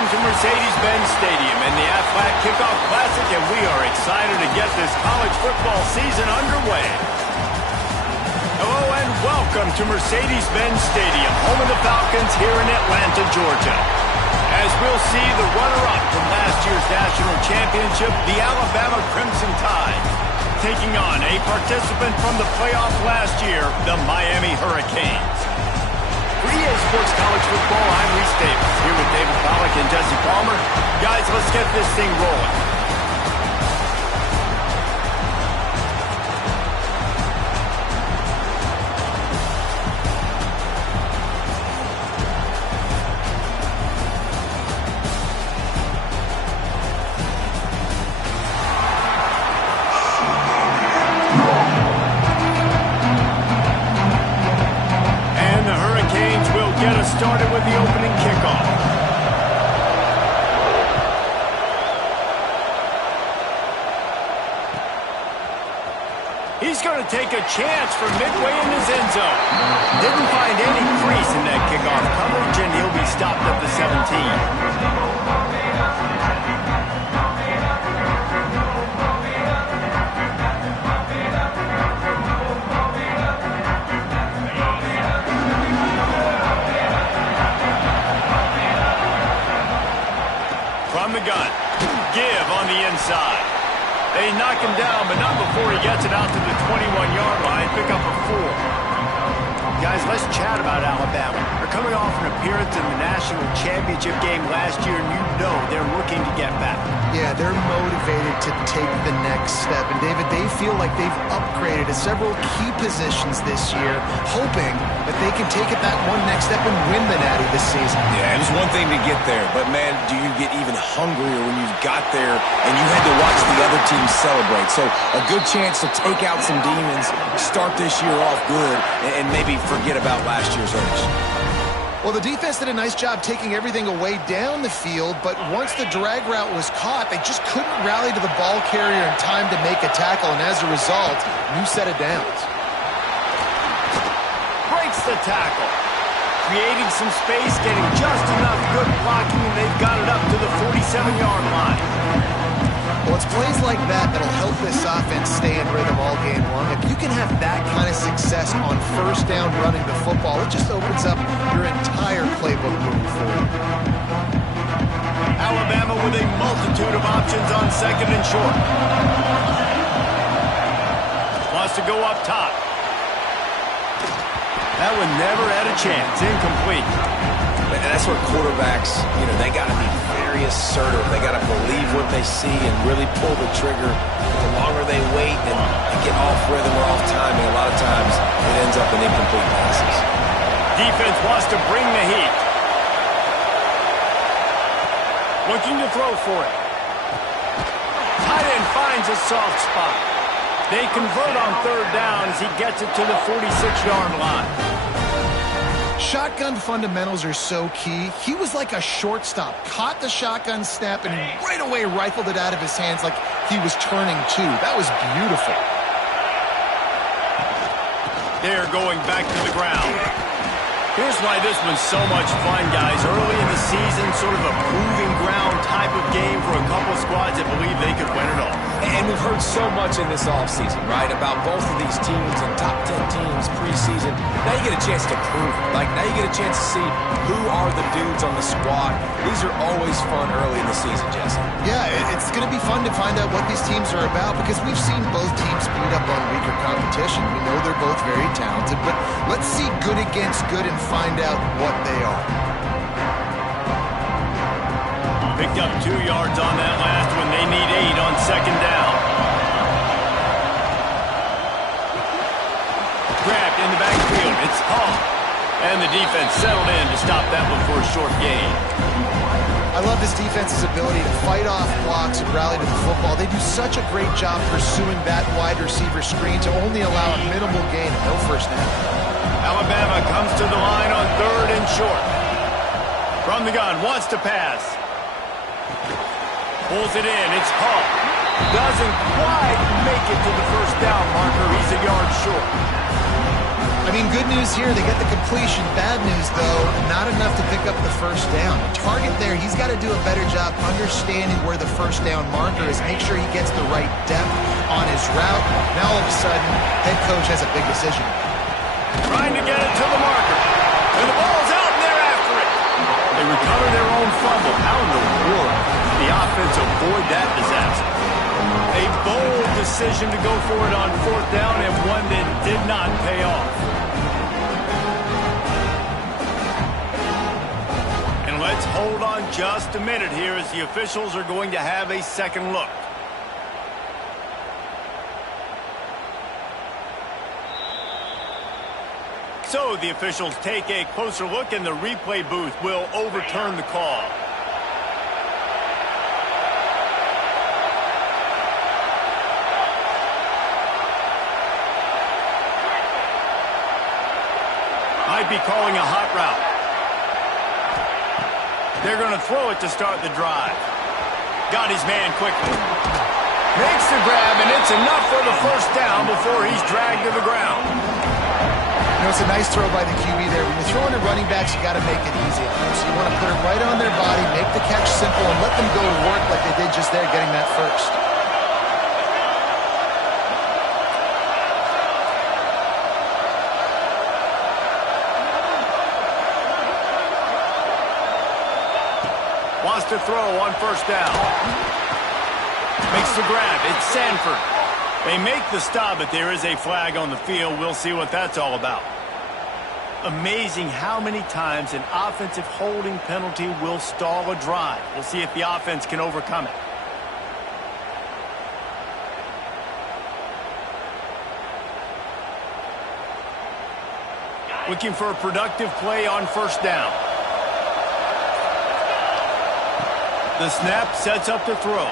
welcome to Mercedes-Benz Stadium and the Aflac Kickoff Classic, and we are excited to get this college football season underway. Hello and welcome to Mercedes-Benz Stadium, home of the Falcons here in Atlanta, Georgia. As we'll see the runner-up from last year's national championship, the Alabama Crimson Tide, taking on a participant from the playoff last year, the Miami Hurricanes. For EA Sports College Football, I'm Reese Davis, here with David Pollack and Jesse Palmer. Guys, let's get this thing rolling. Started with the opening kickoff. He's going to take a chance from midway in his end zone. Didn't find any crease in that kickoff coverage, and he'll be stopped at the 17. From the gun, give on the inside. They knock him down, but not before he gets it out to the 21-yard line. Pick up a 4. Guys, let's chat about Alabama. They're coming off an appearance in the national championship game last year, and you know they're looking to get back. Yeah, they're motivated to take the next step. And, David, they feel like they've upgraded to several key positions this year, hoping that they can take it that one next step and win the Natty this season. Yeah, it was one thing to get there, but, man, do you get even hungrier when you've got there and you had to watch the other team celebrate. So a good chance to take out some demons, start this year off good, and maybe forget about last year's finish. Well, the defense did a nice job taking everything away down the field, but once the drag route was caught, they just couldn't rally to the ball carrier in time to make a tackle, and as a result, new set of downs. Breaks the tackle. Creating some space, getting just enough good blocking, and they've got it up to the 47-yard line. Well, it's plays like that that'll help this offense stay in rhythm all game long. If you can have that kind of success on first down running the football, it just opens up your entire playbook moving forward. Alabama with a multitude of options on second and short. Wants to go up top. That one never had a chance. Incomplete. And that's what quarterbacks, they got to be very assertive. They got to believe what they see and really pull the trigger. The longer they wait and get off rhythm or off timing, a lot of times it ends up in incomplete passes. Defense wants to bring the heat. Looking to throw for it. Tight end finds a soft spot. They convert on third down as he gets it to the 46-yard line. Shotgun fundamentals are so key. He was like a shortstop, caught the shotgun snap, and right away rifled it out of his hands like he was turning two. That was beautiful. They're going back to the ground. Here's why this was so much fun, guys. Early in the season, sort of a proving ground type of game for a couple squads that believe they could win it all. And we've heard so much in this offseason, right, about both of these teams and top 10 teams preseason. Now you get a chance to prove it. Now you get a chance to see who are the dudes on the squad. These are always fun early in the season, Jesse. Yeah, it's going to be fun to find out what these teams are about because we've seen both teams beat up on weaker competition. We know they're both very talented, but let's see good against good and find out what they are. Picked up 2 yards on that last one. They need 8 on second down. Grabbed in the backfield. It's Hall. And the defense settled in to stop that one for a short gain. I love this defense's ability to fight off blocks and rally to the football. They do such a great job pursuing that wide receiver screen to only allow a minimal gain and no first down. Alabama comes to the line on third and short. From the gun, wants to pass. Pulls it in, it's Hall. Doesn't quite make it to the first down marker. He's a yard short. I I mean, good news here, they get the completion. Bad news, though, not enough to pick up the first down. Target there, he's got to do a better job understanding where the first down marker is, make sure he gets the right depth on his route. Now, all of a sudden, head coach has a big decision. Trying to get it to the marker. And the ball's out, and they're after it. They recover their own fumble. How in the world did the offense avoid that disaster? A bold decision to go for it on fourth down, and one that did not pay off. And let's hold on just a minute here as the officials are going to have a second look. So the officials take a closer look, and the replay booth will overturn the call. Might be calling a hot route. They're going to throw it to start the drive. Got his man quickly. Makes the grab, and it's enough for the first down before he's dragged to the ground. You know, it's a nice throw by the QB there. When you're throwing to running backs, you got to make it easy on them. So you want to put it right on their body, make the catch simple, and let them go to work like they did just there, getting that first. Wants to throw on first down. Makes the grab. It's Sanford. They make the stop, but there is a flag on the field. We'll see what that's all about. Amazing how many times an offensive holding penalty will stall a drive. We'll see if the offense can overcome it. Looking for a productive play on first down. The snap sets up the throw.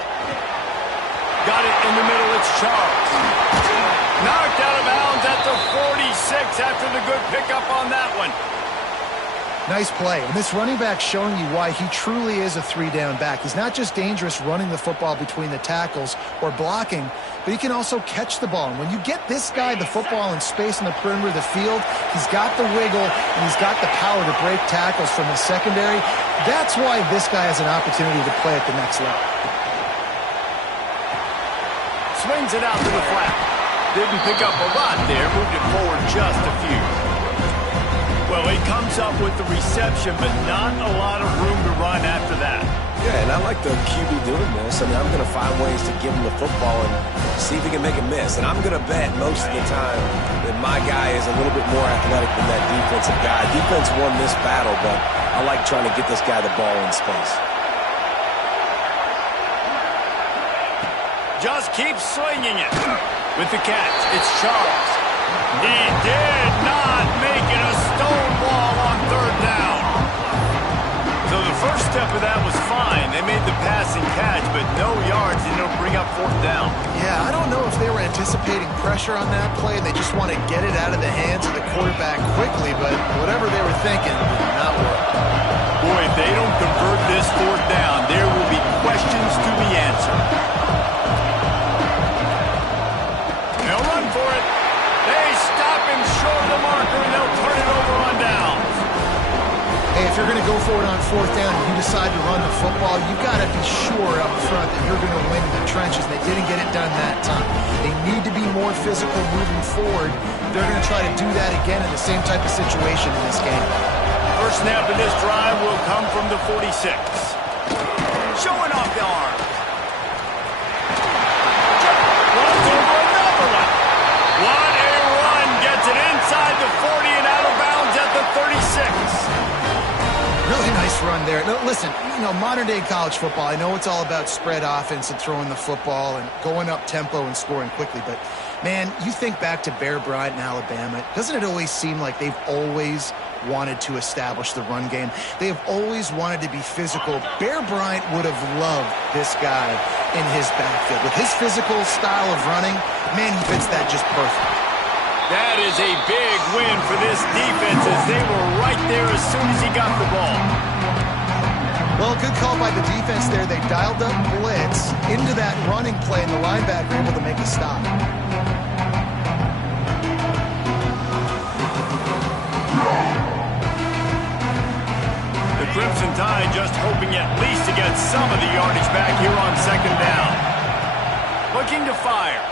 Got it in the middle, it's Charles. Knocked out of bounds at the 46 after the good pickup on that one. Nice play. And this running back showing you why he truly is a three-down back. He's not just dangerous running the football between the tackles or blocking, but he can also catch the ball. And when you get this guy the football in space in the perimeter of the field, he's got the wiggle and he's got the power to break tackles from the secondary. That's why this guy has an opportunity to play at the next level. Swings it out to the flat. Didn't pick up a lot there. Moved it forward just a few. Well, he comes up with the reception, but not a lot of room to run after that. Yeah, and I like the QB doing this. I mean, I'm going to find ways to give him the football and see if he can make a miss. And I'm going to bet most of the time that my guy is a little bit more athletic than that defensive guy. Defense won this battle, but I like trying to get this guy the ball in space. Just keeps swinging it. With the catch, it's Charles. He did not make it a stone wall on third down. So the first step of that was fine. They made the pass and catch, but no yards, and it'll bring up fourth down. Yeah, I don't know if they were anticipating pressure on that play and they just want to get it out of the hands of the quarterback quickly, but whatever they were thinking did not work. Boy, if they don't convert this fourth down, there will be questions to be answered. They'll run for it. They stop him short of the marker, and they'll turn it over on downs. Hey, if you're going to go for it on fourth down and you decide to run the football, you've got to be sure up front that you're going to win in the trenches. They didn't get it done that time. They need to be more physical moving forward. They're going to try to do that again in the same type of situation in this game. First snap of this drive will come from the 46. Showing off the arm. Runs over another one. What a run. Gets it inside the 40 and out of bounds at the 36. Really nice run there. No, listen, you know, modern-day college football, I know it's all about spread offense and throwing the football and going up tempo and scoring quickly, but, man, you think back to Bear Bryant in Alabama, doesn't it always seem like they've always wanted to establish the run game? They have always wanted to be physical. Bear Bryant would have loved this guy in his backfield. With his physical style of running, man, he fits that just perfect. That is a big win for this defense as they were right there as soon as he got the ball. Well, good call by the defense there. They dialed up blitz into that running play, and the linebacker able to make a stop. Crimson Tide just hoping at least to get some of the yardage back here on second down. Looking to fire.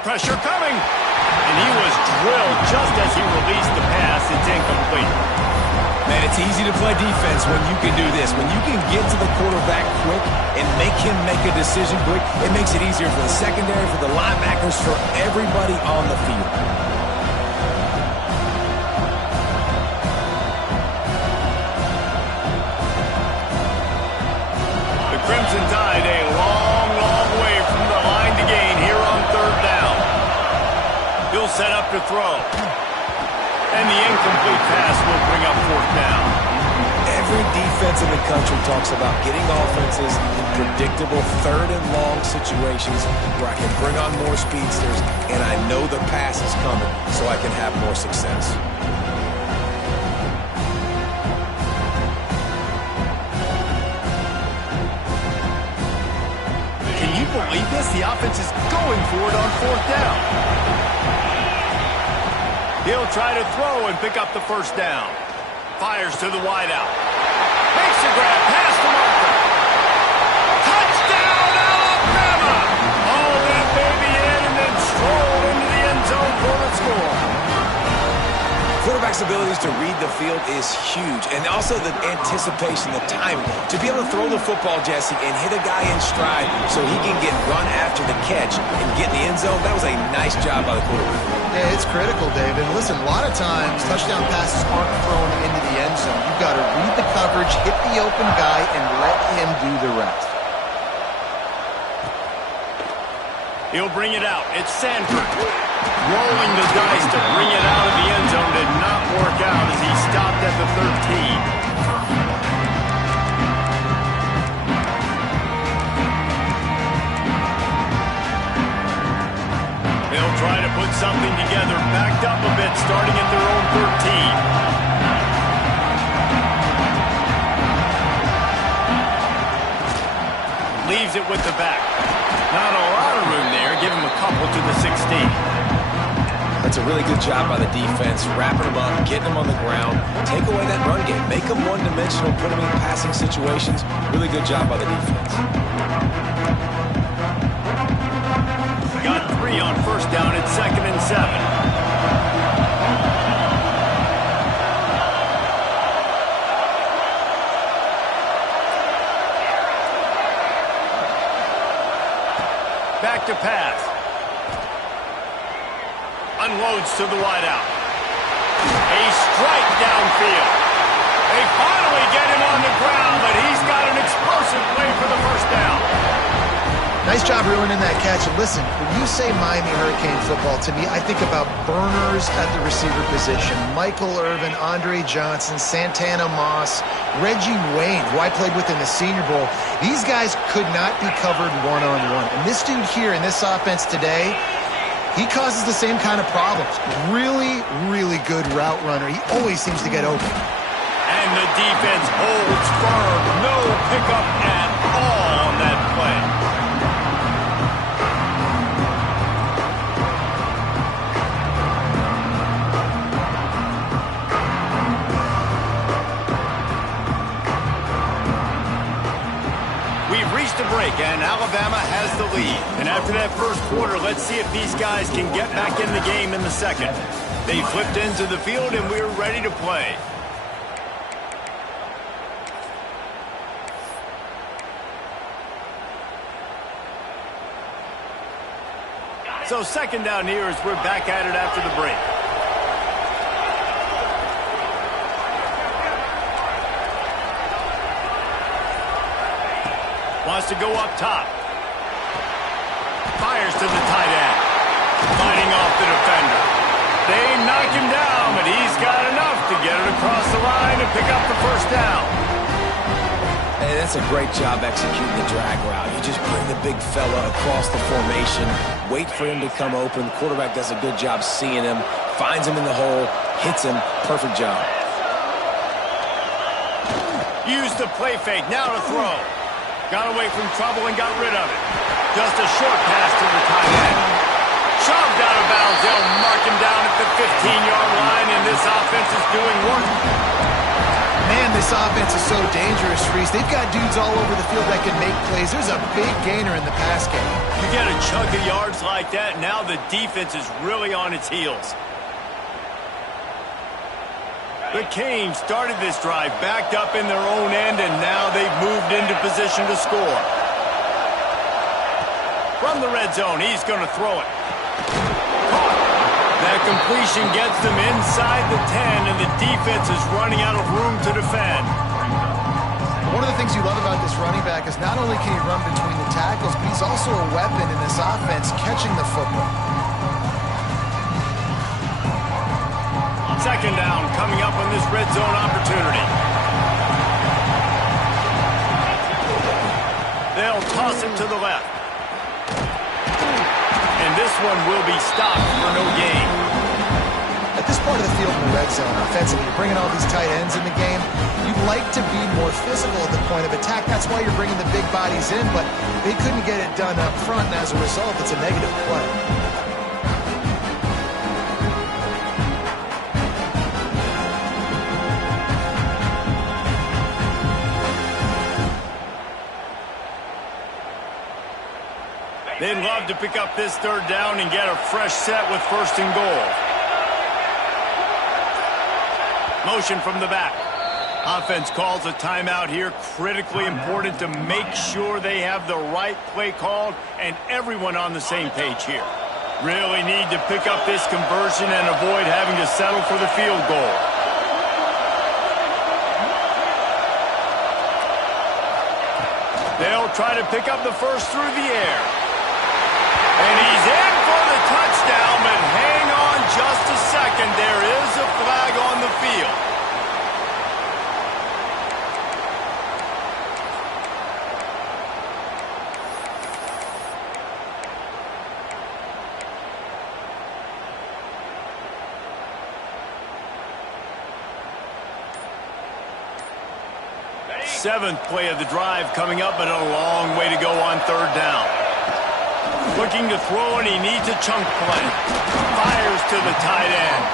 Pressure coming. And he was drilled just as he released the pass. It's incomplete. Man, it's easy to play defense when you can do this. When you can get to the quarterback quick and make him make a decision quick, it makes it easier for the secondary, for the linebackers, for everybody on the field. The Crimson Tide a long, long way from the line to gain here on third down. He'll set up to throw. And the incomplete pass will bring up fourth down. Every defense in the country talks about getting offenses in predictable third and long situations where I can bring on more speedsters and I know the pass is coming so I can have more success. Can you believe this? The offense is going for it on fourth down. He'll try to throw and pick up the first down. Fires to the wideout. Makes a grab past the marker. Touchdown, Alabama! Haul that baby in and then stroll into the end zone for the score. Quarterback's abilities to read the field is huge, and also the anticipation, the timing. To be able to throw the football, Jesse, and hit a guy in stride so he can get run after the catch and get in the end zone, that was a nice job by the quarterback. Yeah, it's critical, David. Listen, a lot of times touchdown passes aren't thrown into the end zone. You've got to read the coverage, hit the open guy, and let him do the rest. He'll bring it out. It's Sanford. Rolling the dice to bring it out of the end zone did not work out as he stopped at the 13. They'll try to put something together, backed up a bit, starting at their own 13. Leaves it with the back. Not a lot of room there. Give him a couple to the 16. That's a really good job by the defense, wrapping them up, getting them on the ground, take away that run game, make them one-dimensional, put them in passing situations. Really good job by the defense. Got 3 on first down at 2nd and 7. Back to pass. Unloads to the wideout. A strike downfield. They finally get him on the ground, but he's got an explosive play for the first down. Nice job ruining that catch. And listen, when you say Miami Hurricane football, to me, I think about burners at the receiver position. Michael Irvin, Andre Johnson, Santana Moss, Reggie Wayne, who I played with in the Senior Bowl. These guys could not be covered one-on-one. And this dude here in this offense today, he causes the same kind of problems. Really, really good route runner. He always seems to get open. And the defense holds firm. No pickup at all on that play. To break, and Alabama has the lead. And after that first quarter, let's see if these guys can get back in the game in the second. They flipped into the field, and we're ready to play. So second down here as we're back at it after the break. Wants to go up top. Fires to the tight end. Fighting off the defender. They knock him down, but he's got enough to get it across the line and pick up the first down. Hey, that's a great job executing the drag route. You just bring the big fella across the formation, wait for him to come open. The quarterback does a good job seeing him, finds him in the hole, hits him. Perfect job. Use the play fake. Now to throw. Got away from trouble and got rid of it. Just a short pass to the tight end. Shoved out of bounds. They'll mark him down at the 15-yard line, and this offense is doing work. Man, the This offense is so dangerous, Reese. They've got dudes all over the field that can make plays. There's a big gainer in the pass game. You get a chunk of yards like that, now the defense is really on its heels. The Canes started this drive backed up in their own end, and now they've moved into position to score. From the red zone, he's going to throw it. Caught. That completion gets them inside the 10, and the defense is running out of room to defend. One of the things you love about this running back is not only can he run between the tackles, but he's also a weapon in this offense catching the football. Second down coming up on this red zone opportunity. They'll toss it to the left. And this one will be stopped for no gain. At this part of the field in the red zone, offensively, you're bringing all these tight ends in the game. You'd like to be more physical at the point of attack. That's why you're bringing the big bodies in, but they couldn't get it done up front, and as a result, it's a negative play. They'd love to pick up this third down and get a fresh set with first and goal. Motion from the back. Offense calls a timeout here. Critically important to make sure they have the right play called and everyone on the same page here. Really need to pick up this conversion and avoid having to settle for the field goal. They'll try to pick up the first through the air. And he's in for the touchdown, but hang on just a second. There is a flag on the field. Seventh play of the drive coming up, but a long way to go on third down. Looking to throw, and he needs a chunk play. Fires to the tight end.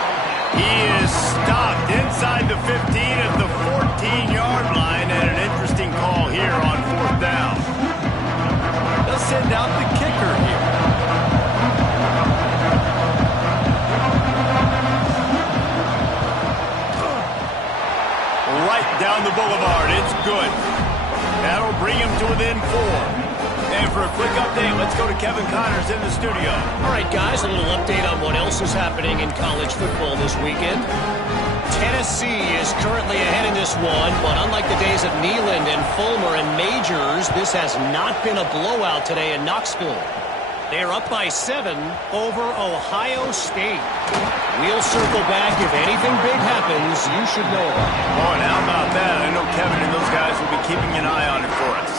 He is stopped inside the 15 at the 14-yard line, and an interesting call here on fourth down. They'll send out the kicker here. Right down the boulevard. It's good. That'll bring him to within 4. And for a quick update, let's go to Kevin Connors in the studio. All right, guys, a little update on what else is happening in college football this weekend. Tennessee is currently ahead in this one, but unlike the days of Neyland and Fulmer and Majors, this has not been a blowout today in Knoxville. They are up by 7 over Ohio State. We'll circle back. If anything big happens, you should know about it. Oh, and how about that? I know Kevin and those guys will be keeping an eye on it for us.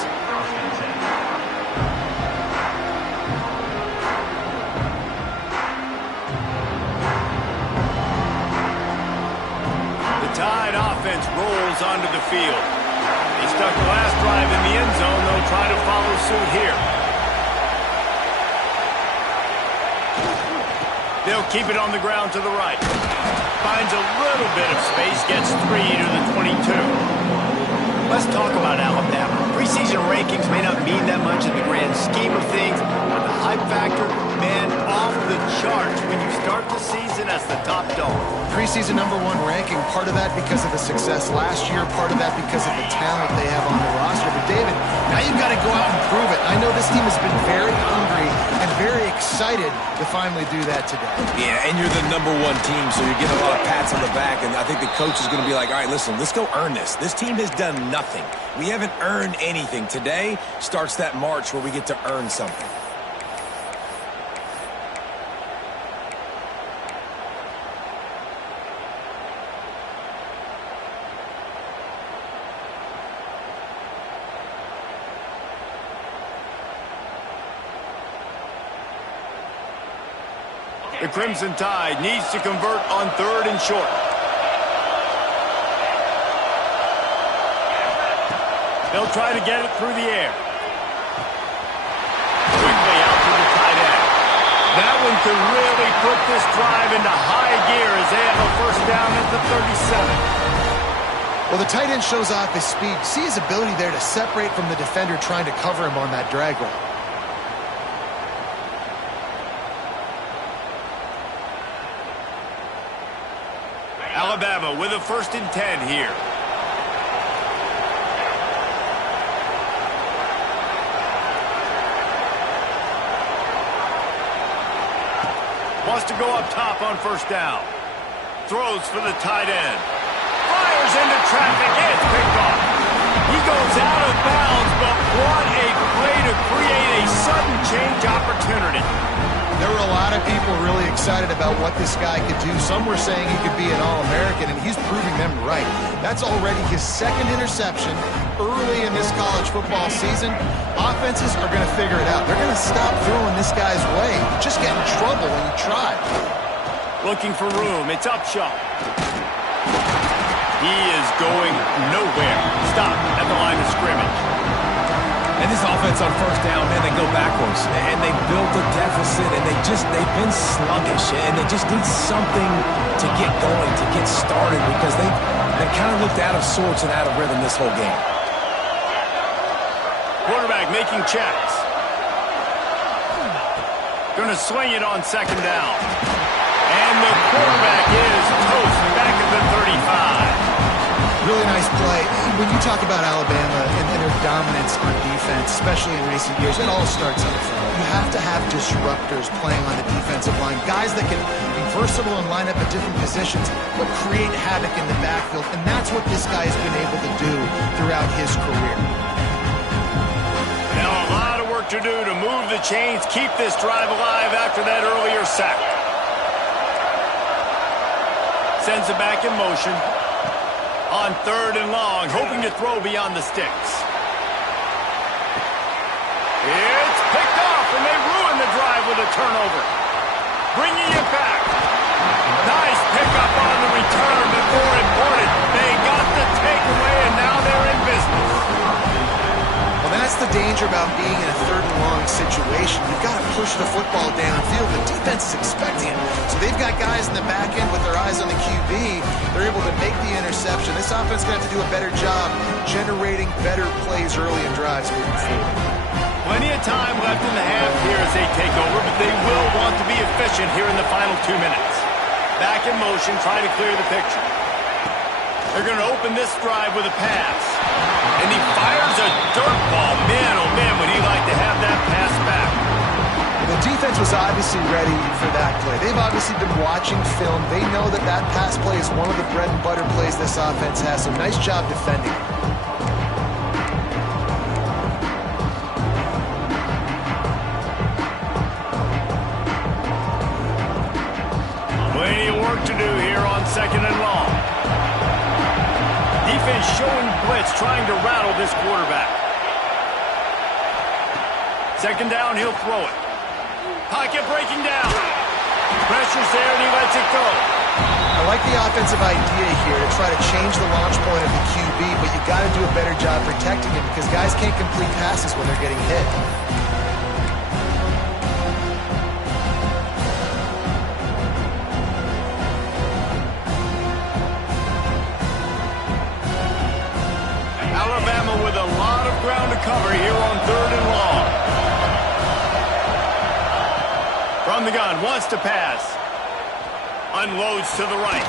The Tide offense rolls onto the field. They stuck the last drive in the end zone. They'll try to follow suit here. They'll keep it on the ground to the right. Finds a little bit of space, gets 3 to the 22. Let's talk about Alabama. Preseason rankings may not mean that much in the grand scheme of things, but the hype factor, man, off the charts when you start the season as the top dog. Preseason #1 ranking, part of that because of the success last year, part of that because of the talent they have on the roster. But David, now you've got to go out and prove it. I know this team has been very hungry and very excited to finally do that today. Yeah, and you're the #1 team, so you're getting a lot of pats on the back, and I think the coach is going to be like, all right, listen, let's go earn this. This team has done nothing. We haven't earned anything. Today starts that march where we get to earn something. The Crimson Tide needs to convert on 3rd and short. They'll try to get it through the air. Quickly out to the tight end. That one could really put this drive into high gear as they have a first down at the 37. Well, the tight end shows off his speed. See his ability there to separate from the defender trying to cover him on that drag route. Alabama with a 1st and 10 here. Wants to go up top on 1st down. Throws for the tight end. Fires into traffic. It's picked off. He goes out of bounds, but what a play to create a sudden change opportunity. There were a lot of people really excited about what this guy could do. Some were saying he could be an All-American, and he's proving them right. That's already his 2nd interception early in this college football season. Offenses are going to figure it out. They're going to stop throwing this guy's way. You just get in trouble when you try. Looking for room. It's Upshaw. He is going nowhere. Stop at the line of scrimmage. And this offense on 1st down, man, they go backwards. And they built a deficit, and they've been sluggish. And they just need something to get going, to get started, because they kind of looked out of sorts and out of rhythm this whole game. Quarterback making checks. Going to swing it on 2nd down. And the quarterback is toast back at the 35. Really nice play. When you talk about Alabama and their dominance on defense, especially in recent years, it all starts up front. You have to have disruptors playing on the defensive line, guys that can be versatile and line up at different positions, but create havoc in the backfield, and that's what this guy has been able to do throughout his career. Now a lot of work to do to move the chains, keep this drive alive after that earlier sack. Sends it back in motion. On 3rd and long, hoping to throw beyond the sticks. It's picked off, and they ruin the drive with a turnover. Bringing it back. Nice pickup on the return, but more important, they got the takeaway, and now they're in business. Well, that's the danger about being in a 3rd and long situation. You've got to push the football downfield. The defense is expecting it. So they've got guys in the back end with their eyes on the QB. They're able to make the interception. This offense is going to have to do a better job generating better plays early in drives moving forward. Plenty of time left in the half here as they take over, but they will want to be efficient here in the final 2 minutes. Back in motion, trying to clear the picture. They're going to open this drive with a pass. And he fires a dirt ball. Man, oh man, would he like to have that pass back. The defense was obviously ready for that play. They've obviously been watching film. They know that that pass play is one of the bread and butter plays this offense has, so nice job defending. Plenty of work to do here on 2nd and long. Defense showing blitz, trying to rattle this quarterback. 2nd down, he'll throw it. Pocket breaking down. Pressure's there, and he lets it go. I like the offensive idea here to try to change the launch point of the QB, but you got to do a better job protecting him because guys can't complete passes when they're getting hit. Alabama with a lot of ground to cover here on 3rd and long. From the gun, wants to pass. Unloads to the right.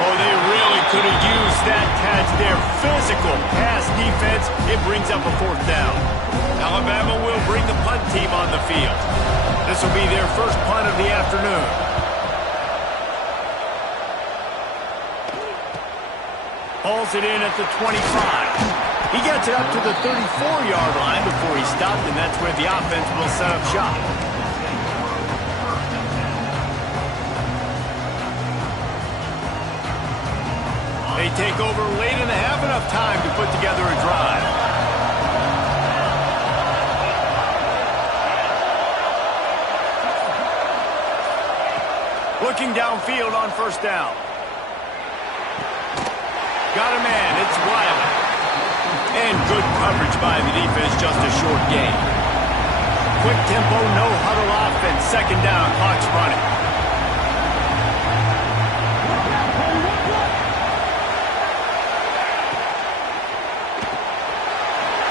Oh, they really could have used that catch there. Physical pass defense. It brings up a 4th down. Alabama will bring the punt team on the field. This will be their first punt of the afternoon. Hauls it in at the 25. He gets it up to the 34-yard line before he stopped, and that's where the offense will set up shop. They take over late and have enough time to put together a drive. Looking downfield on 1st down. Got a man, it's Wiley. And good coverage by the defense, just a short gain. Quick tempo, no huddle offense. 2nd down, clock's running.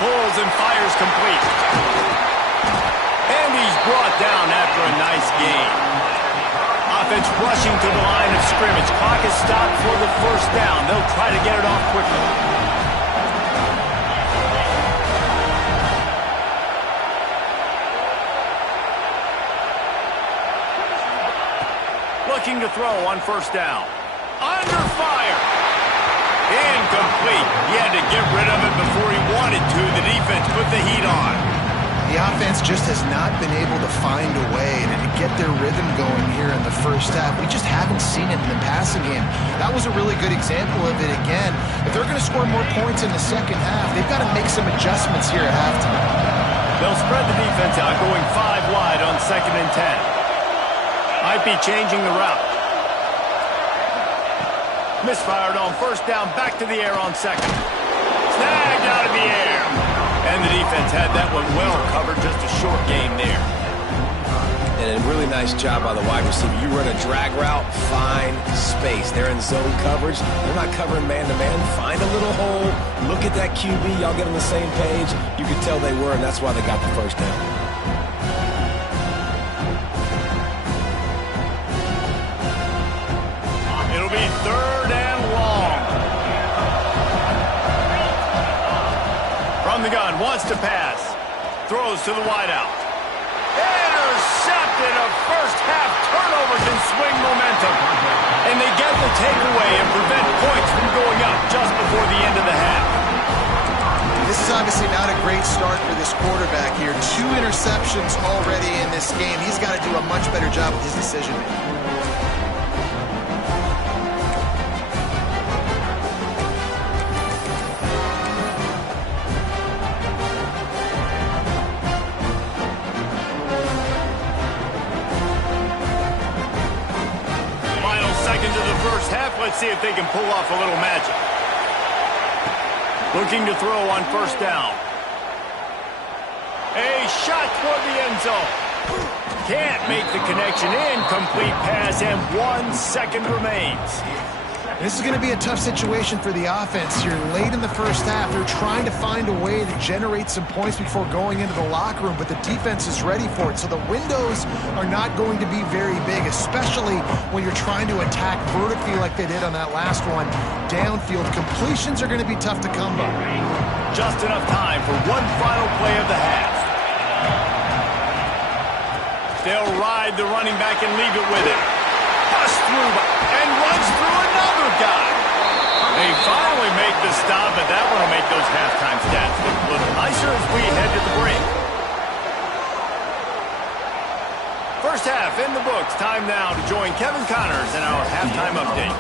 pulls and fires complete. And he's brought down after a nice gain. Offense rushing to the line of scrimmage. Clock is stopped for the first down. They'll try to get it off quickly. Looking to throw on first down. Under fire. Incomplete. He had to get rid of it before he wanted to. The defense put the heat on. The offense just has not been able to find a way to get their rhythm going here in the first half. We just haven't seen it in the passing game. That was a really good example of it again. If they're going to score more points in the second half, they've got to make some adjustments here at halftime. They'll spread the defense out, going 5 wide on 2nd and 10. Might be changing the route. Misfired on first down, back to the air on second. Snagged out of the air. And the defense had that one well covered, just a short game there. And a really nice job by the wide receiver. You run a drag route, find space. They're in zone coverage. They're not covering man-to-man. Find a little hole. Look at that QB. Y'all get on the same page. You could tell they were, and that's why they got the first down. It'll be 3rd and long. From the gun, wants to pass. Throws to the wideout. Intercepted. A first-half turnover can swing momentum. And they get the takeaway and prevent points from going up just before the end of the half. This is obviously not a great start for this quarterback here. 2 interceptions already in this game. He's got to do a much better job with his decision-making. Let's see if they can pull off a little magic. Looking to throw on first down. A shot toward the end zone. Can't make the connection. Incomplete pass, and 1 second remains. This is going to be a tough situation for the offense here. Late in the first half, they're trying to find a way to generate some points before going into the locker room, but the defense is ready for it. So the windows are not going to be very big, especially when you're trying to attack vertically like they did on that last one. Downfield completions are going to be tough to come by. Just enough time for one final play of the half. They'll ride the running back and leave it with him. Bust through and runs through another guy. They finally make the stop, but that one will make those halftime stats look a little nicer as we head to the break. First half in the books. Time now to join Kevin Connors in our halftime update.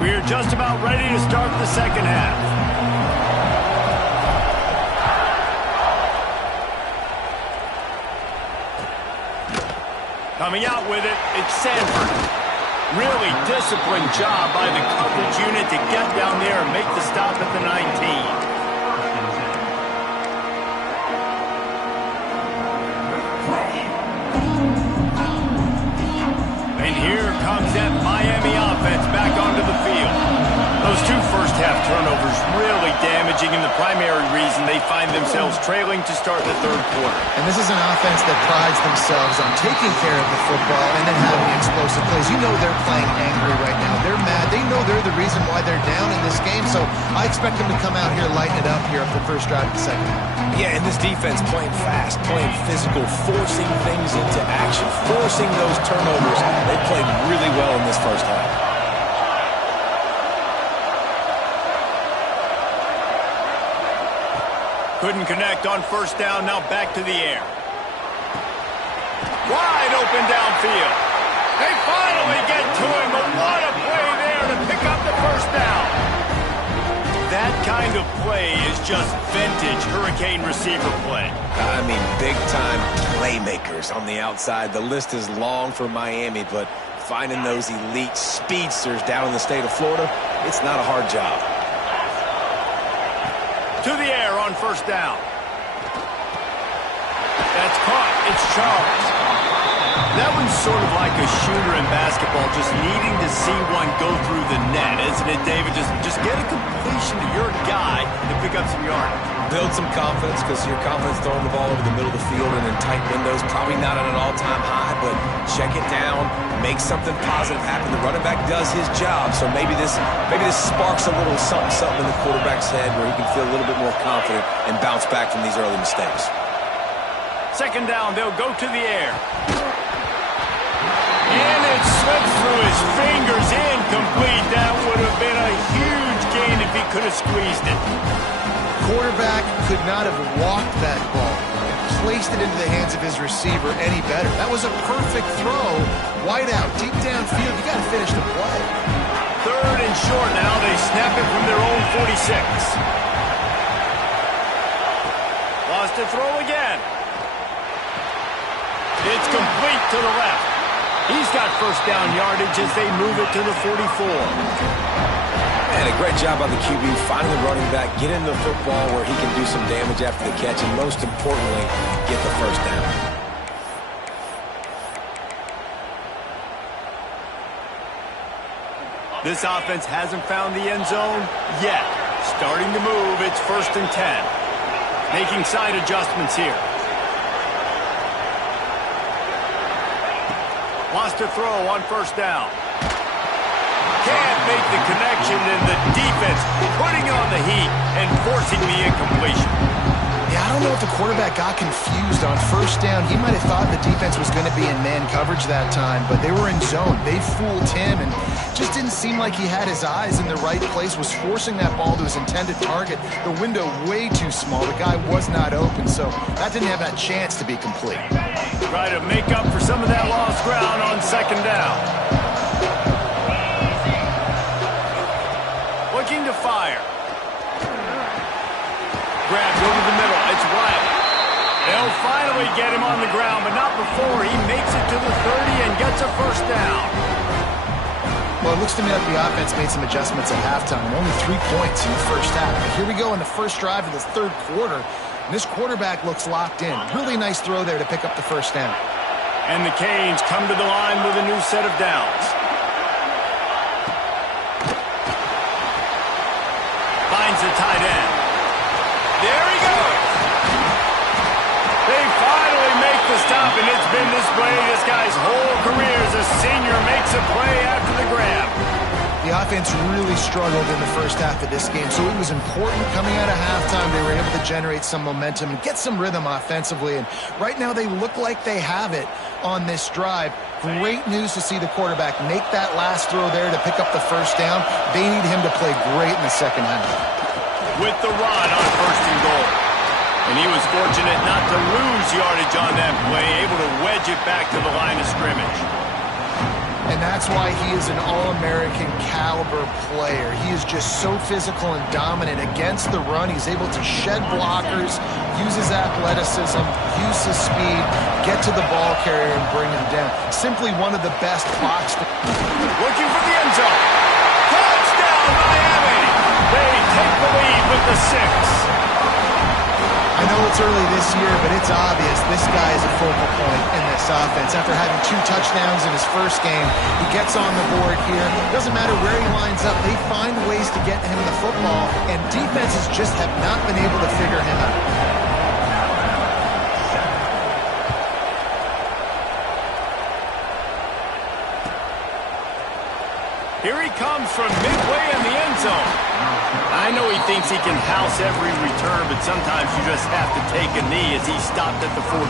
We're just about ready to start the second half. Coming out with it, it's Sanford. Really disciplined job by the coverage unit to get down there and make the stop at the 19. And here comes that Miami offense back onto the field. Those 2 first-half turnovers really damaging, and the primary reason they find themselves trailing to start the 3rd quarter. And this is an offense that prides themselves on taking care of the football and then having explosive plays. You know they're playing angry right now. They're mad. They know they're the reason why they're down in this game, so I expect them to come out here, lighten it up here for the first drive of the second half. Yeah, and this defense playing fast, playing physical, forcing things into action, forcing those turnovers. They played really well in this first half. Couldn't connect on first down, now back to the air. Wide open downfield. They finally get to him, but what a play there to pick up the first down. That kind of play is just vintage Hurricane receiver play. I mean, big-time playmakers on the outside. The list is long for Miami, but finding those elite speedsters down in the state of Florida, it's not a hard job. To the air on first down. That's caught. It's Charles. That one's sort of like a shooter in basketball, just needing to see one go through the net, isn't it, David? Just get a completion to your guy and pick up some yardage. Build some confidence, because your confidence throwing the ball over the middle of the field and in tight windows, probably not at an all-time high, but check it down, make something positive happen. The running back does his job, so maybe this sparks a little something in the quarterback's head where he can feel a little bit more confident and bounce back from these early mistakes. Second down, they'll go to the air. And it slipped through his fingers, incomplete. That would have been a huge gain if he could have squeezed it. Quarterback could not have walked that ball and placed it into the hands of his receiver any better. That was a perfect throw. Wide out, deep downfield. You got to finish the play. Third and short now. They snap it from their own 46. Lost to throw again. It's complete to the left. He's got first down yardage as they move it to the 44. And a great job by the QB finding the running back, get him the football where he can do some damage after the catch, and most importantly, get the first down. This offense hasn't found the end zone yet. Starting to move, it's 1st and 10. Making side adjustments here. Lost to throw on first down. Can't make the connection, and the defense putting on the heat and forcing the incompletion. Yeah, I don't know if the quarterback got confused on first down. He might have thought the defense was going to be in man coverage that time, but they were in zone. They fooled him, and just didn't seem like he had his eyes in the right place, was forcing that ball to his intended target. The window way too small. The guy was not open, so that didn't have that chance to be complete. Try to make up for some of that lost ground on second down. Looking to fire. Grabs over the middle. It's Wyatt. They'll finally get him on the ground, but not before he makes it to the 30 and gets a first down. Well, it looks to me like the offense made some adjustments at halftime. Only 3 points in the first half. But here we go in the first drive of this third quarter. And this quarterback looks locked in. Really nice throw there to pick up the first down. And the Canes come to the line with a new set of downs. Finds the tight end. There he goes. They finally make the stop, and it's been this way this guy's whole career as a senior. Makes a play after the grab. The offense really struggled in the first half of this game, so it was important coming out of halftime. They were able to generate some momentum and get some rhythm offensively, and right now they look like they have it on this drive. Great news to see the quarterback make that last throw there to pick up the first down. They need him to play great in the second half. With the run on first and goal. And he was fortunate not to lose yardage on that play, able to wedge it back to the line of scrimmage. And that's why he is an All-American caliber player. He is just so physical and dominant against the run. He's able to shed blockers, use his athleticism, use his speed, get to the ball carrier and bring him down. Simply one of the best box. Looking for the end zone. Touchdown, Miami! They take the lead with the 6. I know it's early this year, but it's obvious this guy is a focal point in this offense. After having 2 touchdowns in his first game, he gets on the board here. Doesn't matter where he lines up, they find ways to get him the football, and defenses just have not been able to figure him out. Here he comes from midway in the end zone. I know he thinks he can house every return, but sometimes you just have to take a knee as he stopped at the 14.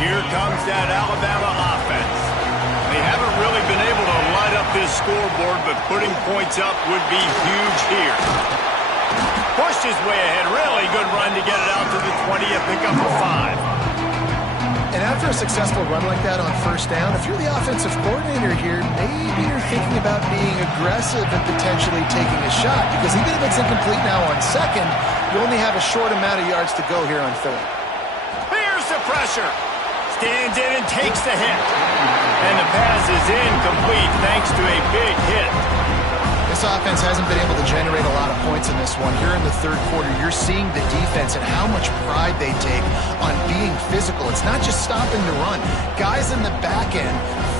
Here comes that Alabama offense. They haven't really been able to light up this scoreboard, but putting points up would be huge here. Pushed his way ahead. Really good run to get it out to the 20 and pick up a 5. And after a successful run like that on first down, if you're the offensive coordinator here, maybe you're thinking about being aggressive and potentially taking a shot, because even if it's incomplete now on second, you only have a short amount of yards to go here on third. Here's the pressure. Stands in and takes the hit. And the pass is incomplete thanks to a big hit. This offense hasn't been able to generate a lot of points in this one. Here in the third quarter, you're seeing the defense and how much pride they take on being physical. It's not just stopping to run. Guys in the back end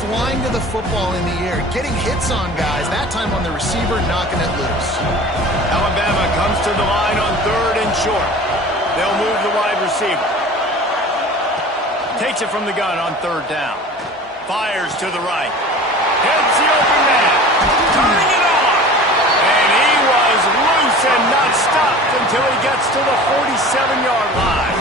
flying to the football in the air, getting hits on guys, that time on the receiver, knocking it loose. Alabama comes to the line on third and short. They'll move the wide receiver. Takes it from the gun on third down. Fires to the right. Hits the open man. Turning it on. And he was loose and not stopped until he gets to the 47-yard line.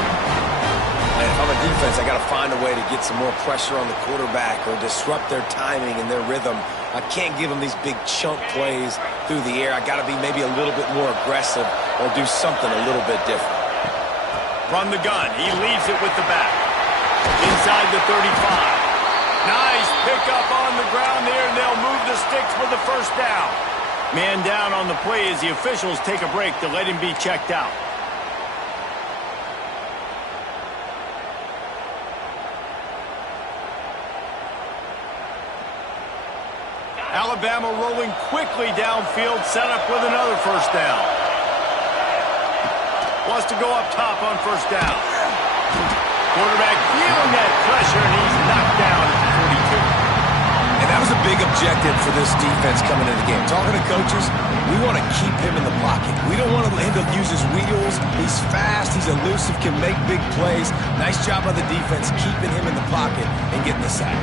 And if I'm a defense, I got to find a way to get some more pressure on the quarterback or disrupt their timing and their rhythm. I can't give them these big chunk plays through the air. I got to be maybe a little bit more aggressive or do something a little bit different. From the gun, he leaves it with the back. Inside the 35. Nice pickup on the ground there, and they'll move the sticks for the first down. Man down on the play as the officials take a break to let him be checked out. Alabama rolling quickly downfield, set up with another first down. Wants to go up top on first down. Quarterback feeling that pressure, and he's knocked down at the 42. And that was a big objective for this defense coming into the game. Talking to coaches, we want to keep him in the pocket. We don't want him to use his wheels. He's fast, he's elusive, can make big plays. Nice job by the defense keeping him in the pocket and getting the sack.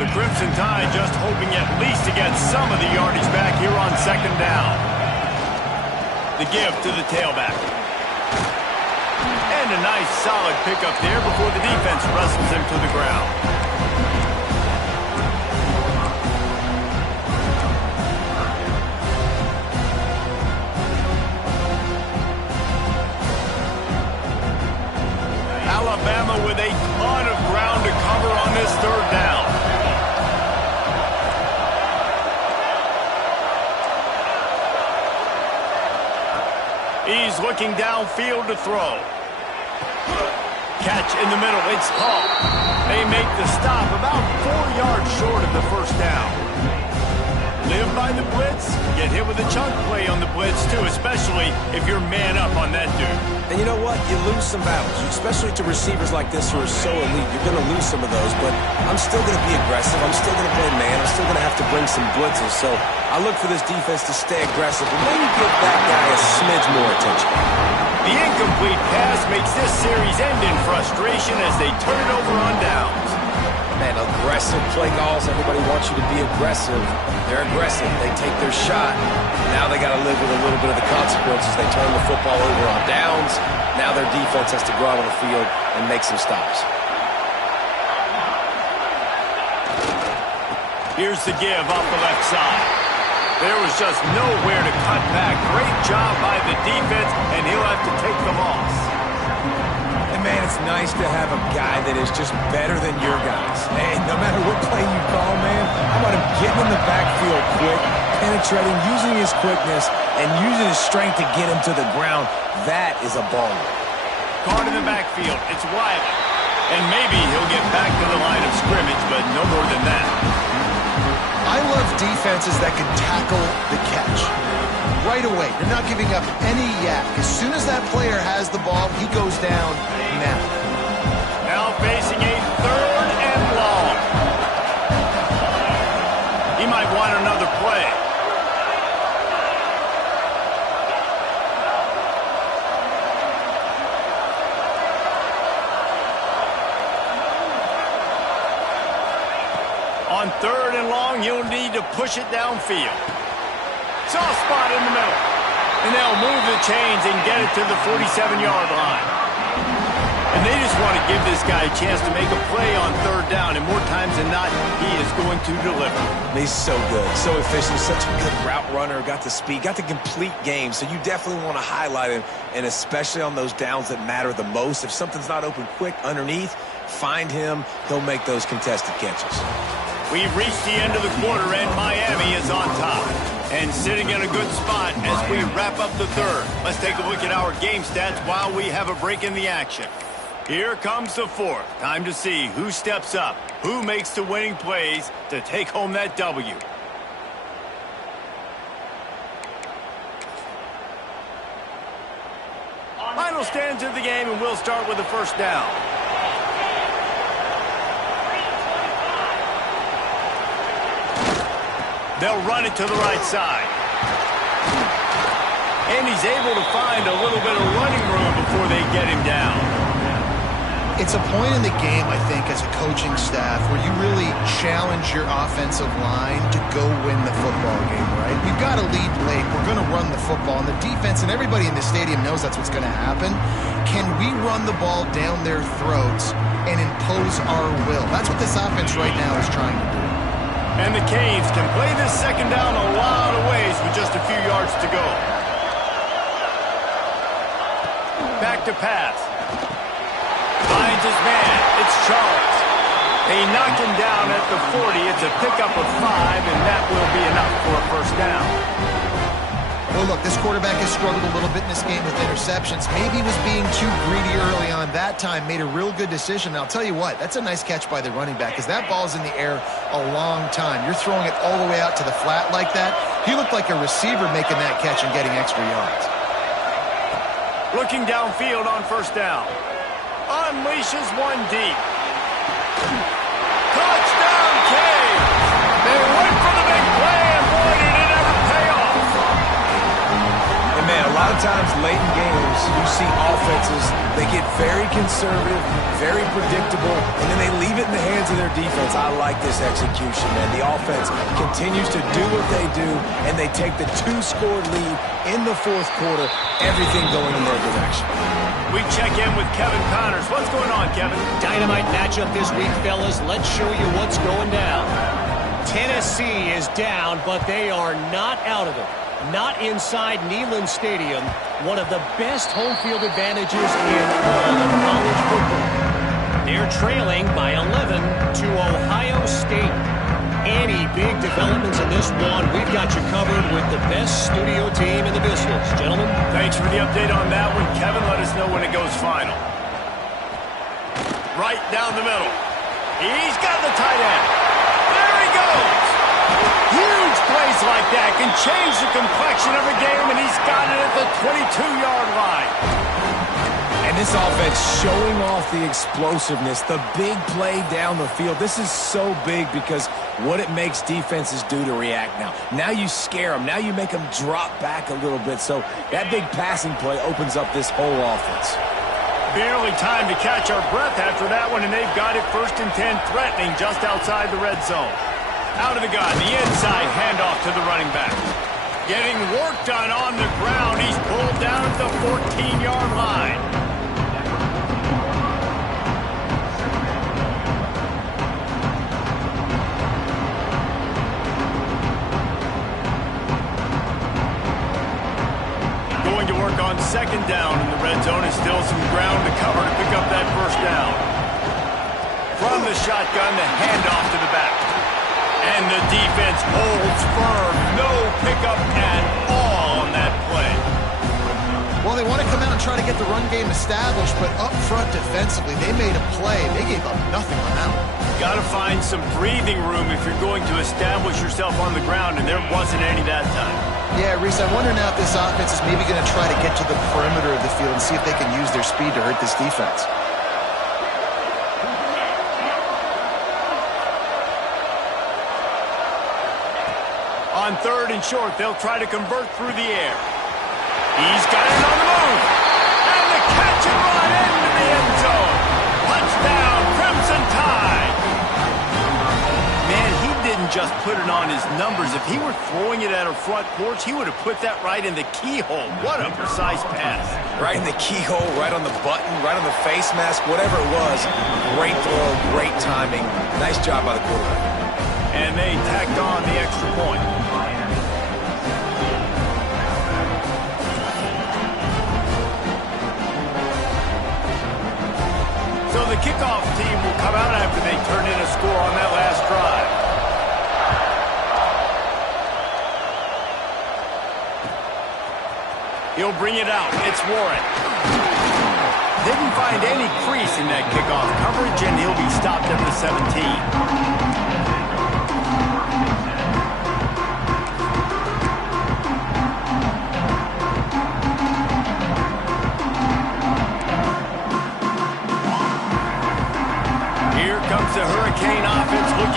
The Crimson Tide just hoping at least to get some of the yardage back here on second down. The give to the tailback. And a nice solid pickup there before the defense wrestles him to the ground. Alabama with a ton of ground to cover on this third down. He's looking downfield to throw. Catch in the middle, it's caught. They make the stop about 4 yards short of the first down. Live by the blitz, get hit with a chunk play on the blitz too, especially if you're man up on that dude. And you know what? You lose some battles, especially to receivers like this who are so elite. You're going to lose some of those, but I'm still going to be aggressive. I'm still going to play man. I'm still going to have to bring some blitzes. So I look for this defense to stay aggressive and maybe give that guy a smidge more attention. The incomplete pass makes this series end in frustration as they turn it over on downs. Man, aggressive play calls. Everybody wants you to be aggressive. They're aggressive. They take their shot. Now they got to live with a little bit of the consequences. They turn the football over on downs. Now their defense has to go out on the field and make some stops. Here's the give off the left side. There was just nowhere to cut back. Great job by the defense, and he'll have to take the loss. And, man, it's nice to have a guy that is just better than your guys. Hey, no matter what play you call, man, how about him getting in the backfield quick, penetrating, using his quickness, and using his strength to get him to the ground. That is a baller. Caught in the backfield. It's Wiley. And maybe he'll get back to the line of scrimmage, but no more than that. I love defenses that can tackle the catch. Right away, you're not giving up any yak. As soon as that player has the ball, he goes down now. Now facing a third and long. He might want another play. On third and long, you'll need to push it downfield. Soft spot in the middle. And they'll move the chains and get it to the 47-yard line. And they just want to give this guy a chance to make a play on third down. And more times than not, he is going to deliver. He's so good, so efficient, such a good route runner, got the speed, got the complete game. So you definitely want to highlight him, and especially on those downs that matter the most. If something's not open quick underneath, find him. He'll make those contested catches. We've reached the end of the quarter, and Miami is on top. And sitting in a good spot as we wrap up the third. Let's take a look at our game stats while we have a break in the action. Here comes the fourth. Time to see who steps up, who makes the winning plays to take home that W. Final stands of the game, and we'll start with the first down. They'll run it to the right side. And he's able to find a little bit of running room before they get him down. It's a point in the game, I think, as a coaching staff where you really challenge your offensive line to go win the football game, right? We've got to lead late. We're going to run the football. And the defense and everybody in the stadium knows that's what's going to happen. Can we run the ball down their throats and impose our will? That's what this offense right now is trying to do. And the Canes can play this second down a lot of ways with just a few yards to go. Back to pass. Finds his man. It's Charles. They knock him down at the 40. It's a pickup of 5, and that will be enough for a first down. Well, look, this quarterback has struggled a little bit in this game with interceptions. Maybe he was being too greedy early on. That time made a real good decision. And I'll tell you what, that's a nice catch by the running back because that ball's in the air a long time. You're throwing it all the way out to the flat like that. He looked like a receiver making that catch and getting extra yards. Looking downfield on first down. Unleashes one deep. Touchdown, Canes! They went for the big play, and boy, did it ever pay off. And man, a lot of times late in games, you see offenses, they get very conservative, very predictable, and then they leave it in the hands of their defense. I like this execution, man. The offense continues to do what they do, and they take the 2-score lead in the fourth quarter, everything going in their direction. We check in with Kevin Connors. What's going on, Kevin? Dynamite matchup this week, fellas. Let's show you what's going down. Tennessee is down, but they are not out of it. Not inside Neyland Stadium, one of the best home field advantages in all of college football. They're trailing by 11 to Ohio State. Any big developments in this one, we've got you covered with the best studio team in the business. Gentlemen. Thanks for the update on that one. Kevin, let us know when it goes final. Right down the middle. He's got the tight end. There he goes. Huge plays like that can change the complexion of a game, and he's got it at the 22-yard line. And this offense showing off the explosiveness, the big play down the field. This is so big because what it makes defenses do to react now. Now you scare them. Now you make them drop back a little bit. So that big passing play opens up this whole offense. Barely time to catch our breath after that one, and they've got it 1st and 10, threatening just outside the red zone. Out of the gun, the inside handoff to the running back. Getting work done on the ground. He's pulled down at the 14-yard line. Going to work on second down in the red zone, and still some ground to cover to pick up that first down. From the shotgun, the handoff to the back. And the defense holds firm. No pickup at all on that play. Well, they want to come out and try to get the run game established, but up front defensively, they made a play. They gave up nothing on that one. Got to find some breathing room if you're going to establish yourself on the ground, and there wasn't any that time. Yeah, Reese, I wonder now if this offense is maybe going to try to get to the perimeter of the field and see if they can use their speed to hurt this defense. On 3rd and short, they'll try to convert through the air. He's got it on the move. And the catch and run into the end zone. Touchdown, Crimson Tide. Man, he didn't just put it on his numbers. If he were throwing it at a front porch, he would have put that right in the keyhole. What a precise pass. Right in the keyhole, right on the button, right on the face mask, whatever it was. Great throw, great timing. Nice job by the quarterback. And they tacked on the extra point. So the kickoff team will come out after they turn in a score on that last drive. He'll bring it out. It's Warren. Didn't find any crease in that kickoff coverage, and he'll be stopped at the 17.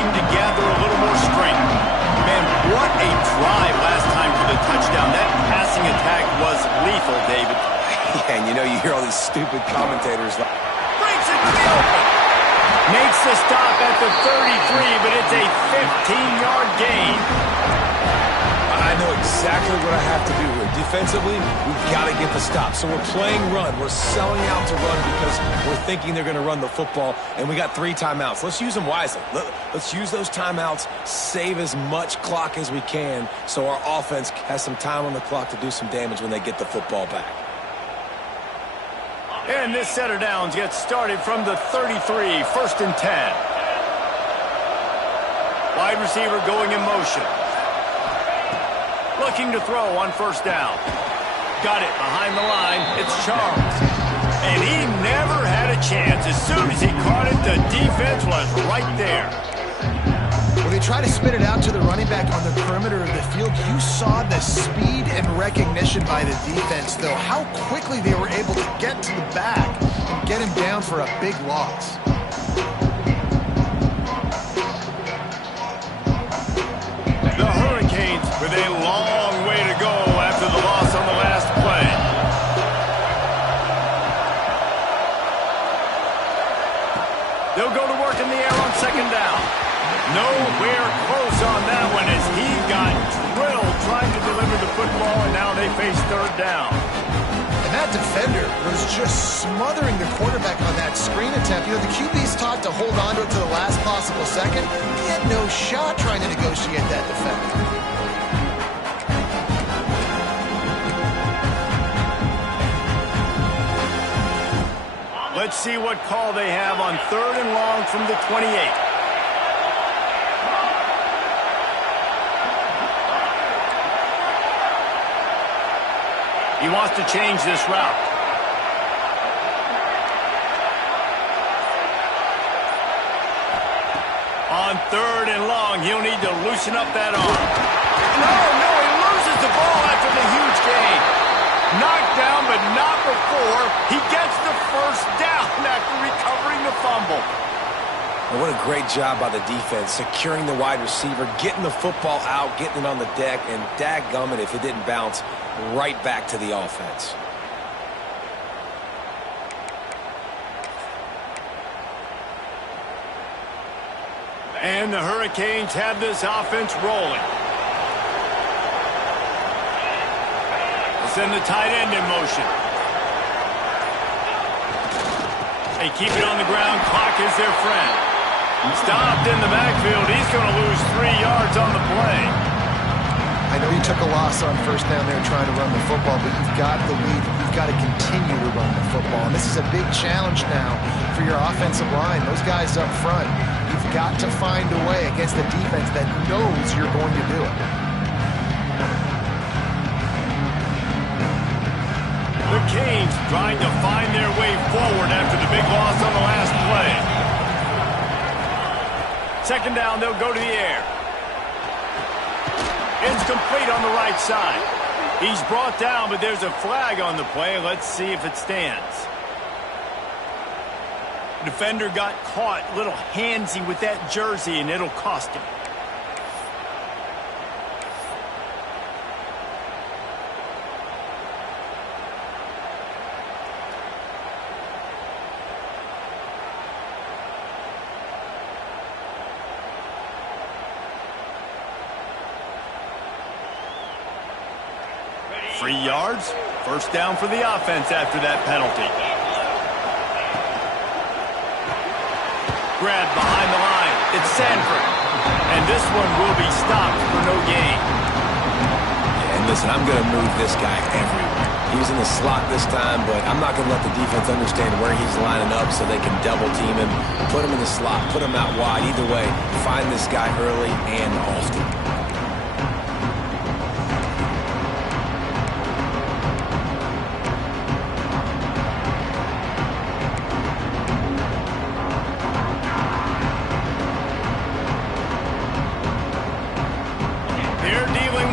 looking to gather a little more strength. Man, what a drive last time for the touchdown. That passing attack was lethal, David. Yeah, and you know, you hear all these stupid commentators like, Breaks it to the open. Makes the stop at the 33, but it's a 15-yard gain. I know exactly what I have to do here. Defensively, we've got to get the stop. So we're playing run. We're selling out to run because we're thinking they're going to run the football, and we got 3 timeouts. Let's use them wisely. Let's use those timeouts, save as much clock as we can so our offense has some time on the clock to do some damage when they get the football back. And this set of downs gets started from the 33, 1st and 10. Wide receiver going in motion. Looking to throw on 1st down. Got it behind the line. It's Charles. And he never had a chance. As soon as he caught it, the defense was right there. When they try to spit it out to the running back on the perimeter of the field, you saw the speed and recognition by the defense, though. How quickly they were able to get to the back and get him down for a big loss. The Hurricanes with a long way to go after the loss on the last play. They'll go to work in the air on 2nd down. Nowhere close on that one as he got drilled trying to deliver the football, and now they face 3rd down. And that defender was just smothering the quarterback on that screen attempt. You know, the QB's taught to hold on to it to the last possible second. He had no shot trying to negotiate that defender. Let's see what call they have on 3rd and long from the 28. He wants to change this route. On 3rd and long, he'll need to loosen up that arm. No, he loses the ball after the huge gain. Knocked down, but not before. He gets the 1st down after recovering the fumble. And what a great job by the defense, securing the wide receiver, getting the football out, getting it on the deck, and dadgummit if it didn't bounce right back to the offense. And the Hurricanes have this offense rolling. They'll send the tight end in motion. They keep it on the ground. Clock is their friend. Stopped in the backfield. He's going to lose 3 yards on the play. I know you took a loss on 1st down there trying to run the football, but you've got the lead. You've got to continue to run the football. And this is a big challenge now for your offensive line. Those guys up front, you've got to find a way against a defense that knows you're going to do it. The Canes trying to find their way forward after the big loss on the last play. 2nd down, they'll go to the air. It's complete on the right side. He's brought down, but there's a flag on the play. Let's see if it stands. Defender got caught a little handsy with that jersey, and it'll cost him. Three yards. 1st down for the offense after that penalty. Grab behind the line. It's Sanford. And this one will be stopped for no gain. Yeah, and listen, I'm going to move this guy everywhere. He's in the slot this time, but I'm not going to let the defense understand where he's lining up so they can double team him, put him in the slot, put him out wide. Either way, find this guy early and often.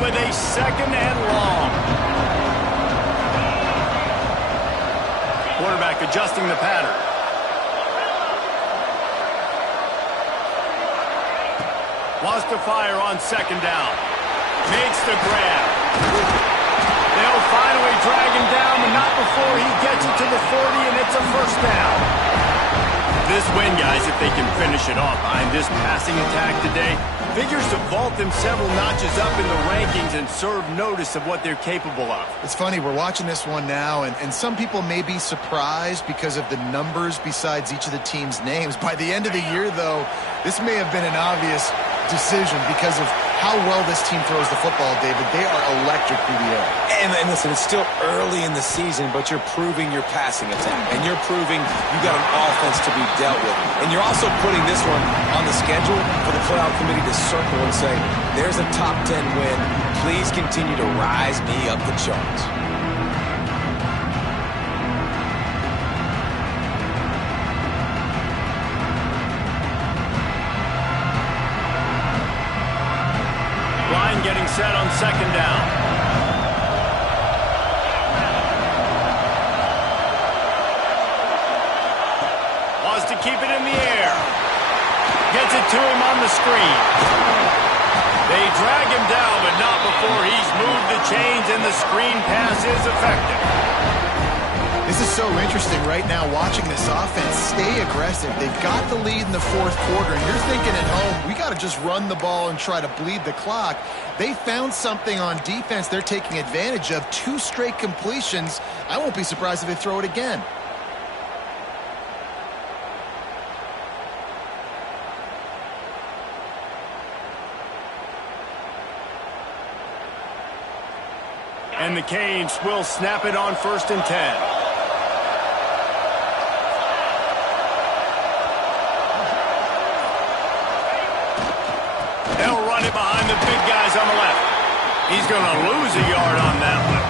With a 2nd and long. Quarterback adjusting the pattern. Wants to fire on second down. Makes the grab. They'll finally drag him down, but not before he gets it to the 40, and it's a first down. This win, guys, if they can finish it off behind this passing attack today, figures to vault them several notches up in the rankings and serve notice of what they're capable of. It's funny, we're watching this one now, and some people may be surprised because of the numbers besides each of the team's names. By the end of the year, though, this may have been an obvious decision because of how well this team throws the football, David. They are electric through the air. And listen, it's still early in the season, but you're proving your passing attack. And you're proving you got an offense to be dealt with. And you're also putting this one on the schedule for the playoff committee to circle and say, there's a top 10 win. Please continue to rise me up the charts. Getting set on second down. Wants to keep it in the air. Gets it to him on the screen. They drag him down, but not before he's moved the chains, and the screen pass is effective. This is so interesting right now, watching this offense stay aggressive. They've got the lead in the fourth quarter, and you're thinking at home, we got to just run the ball and try to bleed the clock. They found something on defense they're taking advantage of. 2 straight completions. I won't be surprised if they throw it again. And the Canes will snap it on 1st and 10. They'll run it behind the big guys on the left. He's going to lose a yard on that one.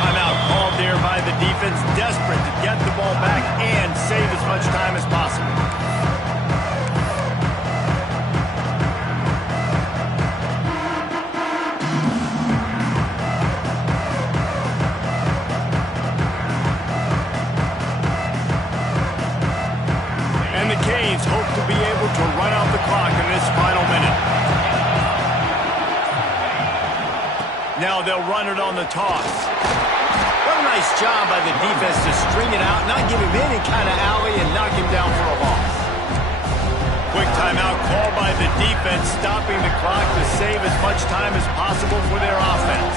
Timeout called there by the defense, desperate to get the ball back and save as much time as possible. And the Canes hope to be able to run out the clock in this final minute. Now they'll run it on the toss. What a nice job by the defense to string it out, not give him any kind of alley, and knock him down for a loss. Quick timeout called by the defense, stopping the clock to save as much time as possible for their offense.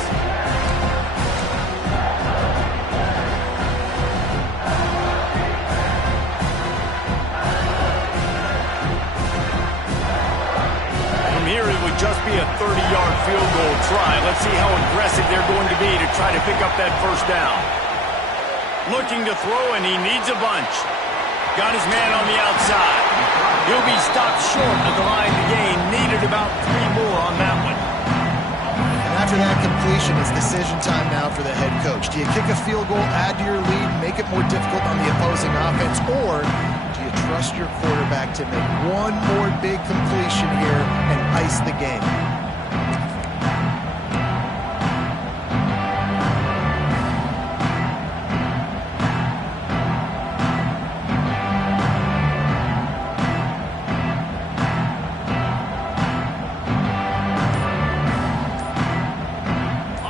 Here it would just be a 30-yard field goal try. Let's see how aggressive they're going to be to try to pick up that first down. Looking to throw, and he needs a bunch. Got his man on the outside. He'll be stopped short of the line to gain. Needed about 3 more on that one. And after that completion, it's decision time now for the head coach. Do you kick a field goal, add to your lead, make it more difficult on the opposing offense, or do you trust your quarterback to make one more big completion here and ice the game?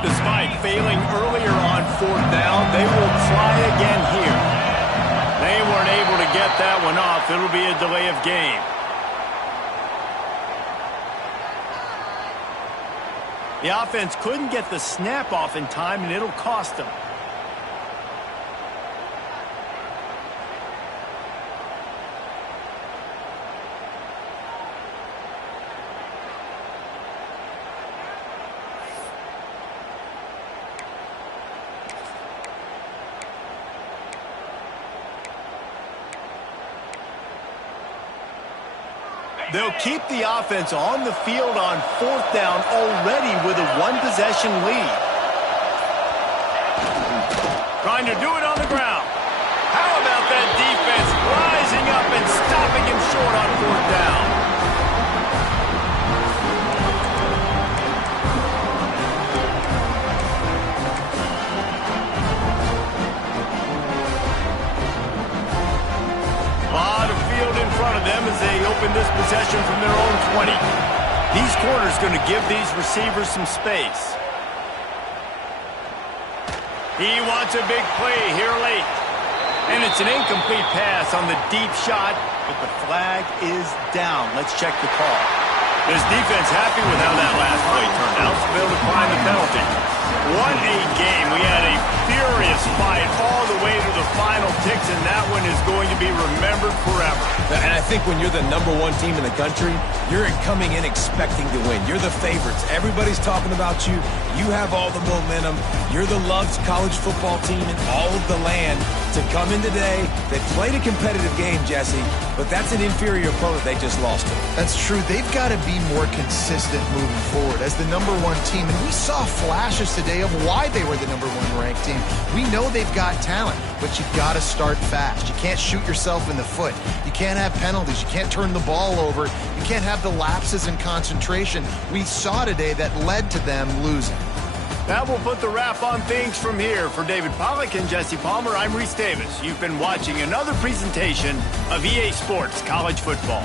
Despite failing earlier on 4th down, they will try again here. They weren't able to get that one off. It'll be a delay of game. The offense couldn't get the snap off in time, and it'll cost them. They'll keep the offense on the field on 4th down already with a 1-possession lead. Trying to do it on the ground. How about that defense rising up and stopping him short on 4th down? A lot of field in front of them as they open this possession from their own 20. corner is going to give these receivers some space. He wants a big play here late. And it's an incomplete pass on the deep shot, but the flag is down. Let's check the call. This defense happy with how that last play turned out, so they'll decline the penalty. What a game. We had a furious fight all the way to the final ticks, and that one is going to be remembered forever. And I think when you're the #1 team in the country, you're coming in expecting to win. You're the favorites. Everybody's talking about you. You have all the momentum. You're the loved college football team in all of the land. To come in today, they played a competitive game, Jesse, but that's an inferior opponent they just lost to. That's true. They've got to be more consistent moving forward as the #1 team. And we saw flashes today of why they were the #1 ranked team. We know they've got talent, but you've got to start fast. You can't shoot yourself in the foot. You can't have penalties. You can't turn the ball over. You can't have the lapses in concentration we saw today that led to them losing. That will put the wrap on things from here. For David Pollack and Jesse Palmer, I'm Reese Davis. You've been watching another presentation of EA Sports College Football.